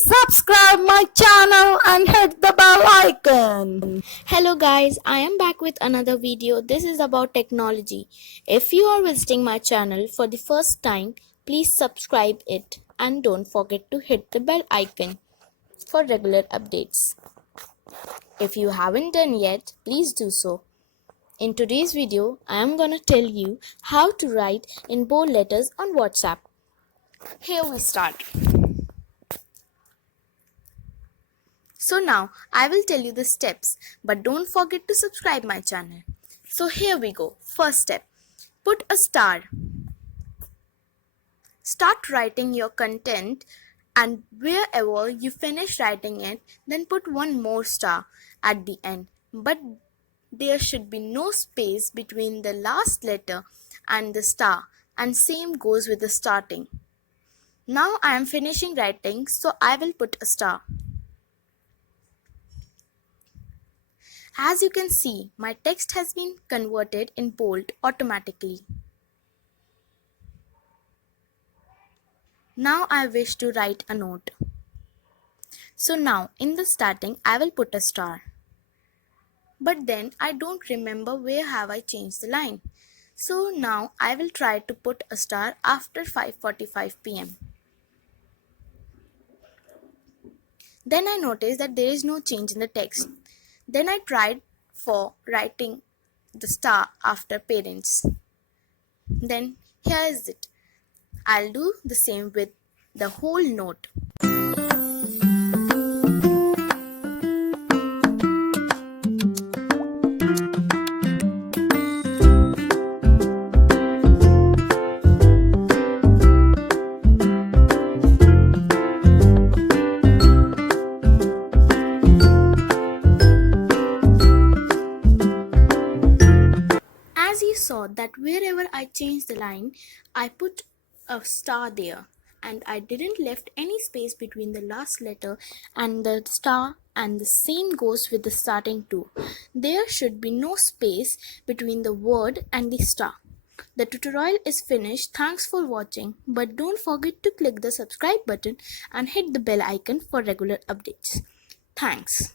subscribe my channel and hit the bell icon. Hello guys, I am back with another video. This is about technology. If you are visiting my channel for the first time, please subscribe it and don't forget to hit the bell icon for regular updates. If you haven't done yet, please do so. In today's video, I am gonna tell you how to write in bold letters on WhatsApp. Here we start. So now I will tell you the steps, but don't forget to subscribe my channel. So here we go. First step, put a star. Start writing your content and wherever you finish writing it, then put one more star at the end. But there should be no space between the last letter and the star, and same goes with the starting. Now I am finishing writing, so I will put a star. As you can see, my text has been converted in bold automatically. Now I wish to write a note. So now in the starting I will put a star. But then I don't remember where have I changed the line. So now I will try to put a star after 5:45 p.m. Then I noticed that there is no change in the text. Then I tried for writing the star after parents. Then here is it. I'll do the same with the whole note. As you saw that wherever I changed the line, I put a star there and I didn't left any space between the last letter and the star, and the same goes with the starting too. There should be no space between the word and the star. The tutorial is finished. Thanks for watching, but don't forget to click the subscribe button and hit the bell icon for regular updates. Thanks.